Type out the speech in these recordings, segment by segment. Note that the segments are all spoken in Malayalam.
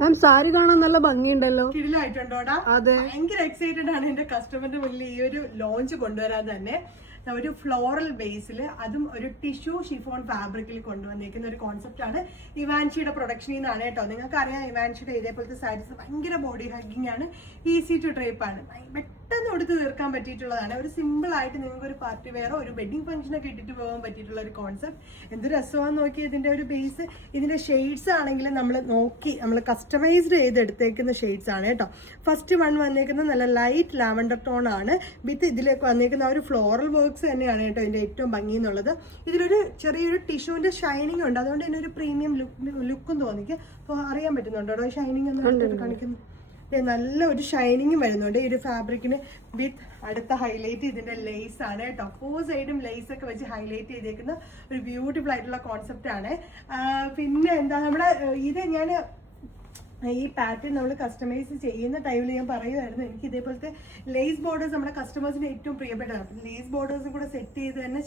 മാം സാരി കാണാൻ നല്ല ഭംഗിയുണ്ടല്ലോ. കിടിലായിട്ടുണ്ടോടാ? അതെ, ഭയങ്കര എക്സൈറ്റഡ് ആണ് എന്റെ കസ്റ്റമറിന്റെ മുന്നിൽ ഈ ഒരു ലോഞ്ച് കൊണ്ടുവരാൻ തന്നെ. ഒരു ഫ്ലോറൽ ബേസിൽ അതും ഒരു ടിഷ്യൂ ഷിഫോൺ ഫാബ്രിക്കിൽ കൊണ്ടുവന്നിരിക്കുന്ന ഒരു കോൺസെപ്റ്റ് ആണ് ഇവാൻഷിയുടെ പ്രൊഡക്ഷനിൽ നിന്നാണ് കേട്ടോ. നിങ്ങൾക്ക് അറിയാം ഇവാൻഷിയുടെ ഇതേപോലത്തെ സാരീസ് ഭയങ്കര ബോഡി ഹഗ്ഗിങ് ആണ്, ഈസി ടു ഡ്രേപ്പ് ആണ്, പെട്ടെന്ന് എടുത്ത് തീർക്കാൻ പറ്റിയിട്ടുള്ളതാണ്. ഒരു സിമ്പിൾ ആയിട്ട് നിങ്ങൾക്ക് ഒരു പാർട്ടി വെയറോ ഒരു വെഡിങ് ഫംഗ്ഷനൊക്കെ ഇട്ടിട്ട് പോകാൻ പറ്റിയിട്ടുള്ള ഒരു കോൺസെപ്റ്റ്. എന്ത് രസമാണെന്ന് നോക്കി ഇതിന്റെ ഒരു ബേസ്. ഇതിന്റെ ഷെയ്ഡ്സ് ആണെങ്കിലും നമ്മൾ കസ്റ്റമൈസ്ഡ് ചെയ്തെടുത്തേക്കുന്ന ഷെയ്ഡ്സ് ആണ് കേട്ടോ. ഫസ്റ്റ് വൺ വന്നേക്കുന്നത് നല്ല ലൈറ്റ് ലാവൻഡർ ടോൺ ആണ് വിത്ത് ഇതിലേക്ക് വന്നേക്കുന്ന ഒരു ഫ്ലോറൽ വർക്ക്സ് തന്നെയാണ് കേട്ടോ ഇതിന്റെ ഏറ്റവും ഭംഗി എന്നുള്ളത്. ഇതിലൊരു ചെറിയൊരു ടിഷ്യൂവിന്റെ ഷൈനിങ് ഉണ്ട്, അതുകൊണ്ട് തന്നെ ഒരു പ്രീമിയം ലുക്കും തോന്നിക്കും. അപ്പോൾ അറിയാൻ പറ്റുന്നുണ്ടോ ഷൈനിങ് എന്ന് കാണിക്കുന്നു? നല്ല ഒരു ഷൈനിങ്ങും വരുന്നുണ്ട് ഈ ഒരു ഫാബ്രിക്കിന്. വിത്ത് അടുത്ത ഹൈലൈറ്റ് ഇതിന്റെ ലേസ് ആണ് കേട്ടോ. 4 സൈഡും ലേസ് ഒക്കെ വെച്ച് ഹൈലൈറ്റ് ചെയ്തേക്കുന്ന ഒരു ബ്യൂട്ടിഫുൾ ആയിട്ടുള്ള കോൺസെപ്റ്റ് ആണ്. പിന്നെ എന്താ നമ്മുടെ ഇത് ഞാൻ ഈ പാറ്റേൺ നമ്മൾ കസ്റ്റമൈസ് ചെയ്യുന്ന ടൈമിൽ ഞാൻ പറയുമായിരുന്നു, എനിക്ക് ഇതേപോലത്തെ ലേസ് ബോർഡേഴ്സ് നമ്മുടെ കസ്റ്റമേഴ്സിന് ഏറ്റവും പ്രിയപ്പെട്ടതാണ്. അപ്പം ലേസ് ബോർഡേഴ്സും കൂടെ സെറ്റ് ചെയ്ത് തന്നെ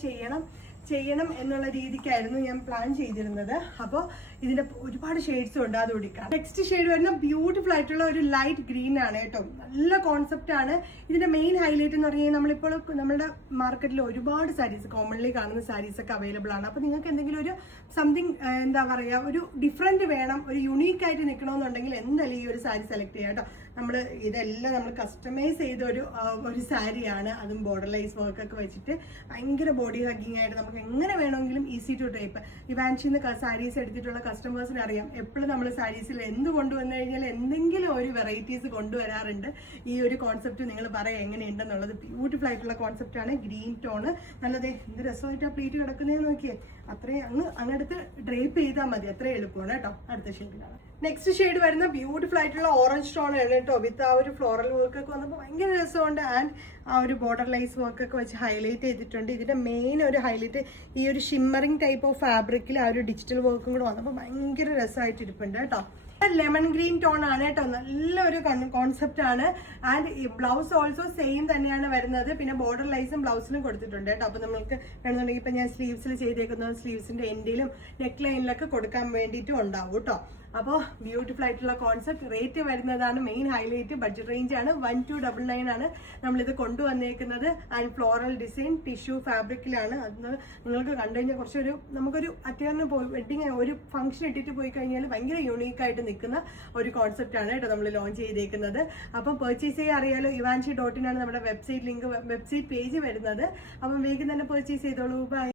ചെയ്യണം എന്നുള്ള രീതിക്കായിരുന്നു ഞാൻ പ്ലാൻ ചെയ്തിരുന്നത്. അപ്പോൾ ഇതിന്റെ ഒരുപാട് ഷെയ്ഡ്സും ഉണ്ട്, അത് കൊടുക്കാം. നെക്സ്റ്റ് ഷെയ്ഡ് വരുന്ന ബ്യൂട്ടിഫുൾ ആയിട്ടുള്ള ഒരു ലൈറ്റ് ഗ്രീൻ ആണ് കേട്ടോ. നല്ല കോൺസെപ്റ്റ് ആണ്. ഇതിന്റെ മെയിൻ ഹൈലൈറ്റ് എന്ന് പറഞ്ഞാൽ നമ്മളിപ്പോൾ നമ്മുടെ മാർക്കറ്റിൽ ഒരുപാട് സാരീസ് കോമൺലി കാണുന്ന സാരീസ് ഒക്കെ അവൈലബിൾ ആണ്. അപ്പോൾ നിങ്ങൾക്ക് എന്തെങ്കിലും ഒരു സംതിങ് എന്താ പറയുക, ഒരു ഡിഫറെന്റ് വേണം, ഒരു യുണീക്ക് ആയിട്ട് നിൽക്കണമെന്നുണ്ടെങ്കിൽ എന്തായാലും ഈ ഒരു സാരി സെലക്ട് ചെയ്യാം കേട്ടോ. ഇതെല്ലാം നമ്മൾ കസ്റ്റമൈസ് ചെയ്ത ഒരു സാരിയാണ്, അതും ബോർഡർ ലൈസ് വർക്ക് ഒക്കെ വെച്ചിട്ട് ഭയങ്കര ബോഡി ഹഗ്ഗിങ് ആയിട്ട് നമുക്ക് എങ്ങനെ വേണമെങ്കിലും ഈസി ടു ഡ്രേപ്പ്. ഇവാൻഷിന്ന് സാരീസ് എടുത്തിട്ടുള്ള കസ്റ്റമേഴ്സിന് അറിയാം, എപ്പോഴും നമ്മൾ സാരീസിൽ എന്ത് കൊണ്ടുവന്നു കഴിഞ്ഞാൽ എന്തെങ്കിലും ഒരു വെറൈറ്റീസ് കൊണ്ടുവരാറുണ്ട്. ഈ ഒരു കോൺസെപ്റ്റ് നിങ്ങൾ പറയാം എങ്ങനെയുണ്ടെന്നുള്ളത്. ബ്യൂട്ടിഫുൾ ആയിട്ടുള്ള കോൺസെപ്റ്റ് ആണ്, ഗ്രീൻ ടോണ്. നല്ലതേ എന്ത് രസമായിട്ട് ആ പ്ലീറ്റ് കിടക്കുന്നതെന്ന് നോക്കിയേ. അത്രയും അങ്ങടുത്ത് ഡ്രേപ്പ് ചെയ്താൽ മതി, അത്രയും എളുപ്പമാണ് കേട്ടോ. അടുത്ത ഷെയ്ഡിലാണ് നെക്സ്റ്റ് ഷെയ്ഡ് വരുന്ന ബ്യൂട്ടിഫുൾ ആയിട്ടുള്ള ഓറഞ്ച് ടോൺ ആണ് കേട്ടോ. വിത്ത് ആ ഒരു ഫ്ലോറൽ വർക്ക് ഒക്കെ വന്നപ്പോൾ ഭയങ്കര രസമുണ്ട്. ആൻഡ് ആ ഒരു ബോർഡർ ലൈസ് വർക്ക് ഒക്കെ വെച്ച് ഹൈലൈറ്റ് ചെയ്തിട്ടുണ്ട്. ഇതിന്റെ മെയിൻ ഒരു ഹൈലൈറ്റ് ഈ ഒരു ഷിമ്മറിംഗ് ടൈപ്പ് ഓഫ് ഫാബ്രിക്കിൽ ആ ഒരു ഡിജിറ്റൽ വർക്കും കൂടെ വന്നപ്പോൾ ഭയങ്കര രസമായിട്ട് ഇരിപ്പുണ്ട് കേട്ടോ. ലെമൺ ഗ്രീൻ ടോൺ ആണ് കേട്ടോ. നല്ലൊരു കോൺസെപ്റ്റ് ആണ്. ആൻഡ് ഈ ബ്ലൗസ് ഓൾസോ സെയിം തന്നെയാണ് വരുന്നത്. പിന്നെ ബോർഡർ ലൈസും ബ്ലൗസിലും കൊടുത്തിട്ടുണ്ട് കേട്ടോ. അപ്പൊ നമ്മൾക്ക് വേണമെന്നുണ്ടെങ്കിൽ ഇപ്പൊ ഞാൻ സ്ലീവ്സിൽ ചെയ്തേക്കുന്ന സ്ലീവ്സിന്റെ എൻഡിലും നെക്ക് ലൈനിലൊക്കെ കൊടുക്കാൻ വേണ്ടിയിട്ടും ഉണ്ടാവും കേട്ടോ. അപ്പോൾ ബ്യൂട്ടിഫുൾ ആയിട്ടുള്ള കോൺസെപ്റ്റ്. റേറ്റ് വരുന്നതാണ് മെയിൻ ഹൈലൈറ്റ്. ബഡ്ജറ്റ് റേഞ്ച് ആണ് 1299 ആണ് നമ്മളിത് കൊണ്ടുവന്നേക്കുന്നത്. ആൻഡ് ഫ്ലോറൽ ഡിസൈൻ ടിഷ്യൂ ഫാബ്രിക്കിലാണ്. അത് നിങ്ങൾക്ക് കണ്ടു കഴിഞ്ഞാൽ നമുക്കൊരു അറ്റേറിന് വെഡിങ് ഒരു ഫംഗ്ഷൻ ഇട്ടിട്ട് പോയി കഴിഞ്ഞാൽ ഭയങ്കര യൂണീക്കായിട്ട് നിൽക്കുന്ന ഒരു കോൺസെപ്റ്റ് ആണ് കേട്ടോ നമ്മൾ ലോഞ്ച് ചെയ്തേക്കുന്നത്. അപ്പം പർച്ചേസ് ചെയ്യാൻ അറിയാലോ, ivanshi.in ആണ് നമ്മുടെ വെബ്സൈറ്റ് ലിങ്ക്, വെബ്സൈറ്റ് പേജ് വരുന്നത്. അപ്പം വേഗം തന്നെ പർച്ചേസ് ചെയ്തോളൂ. ബൈ.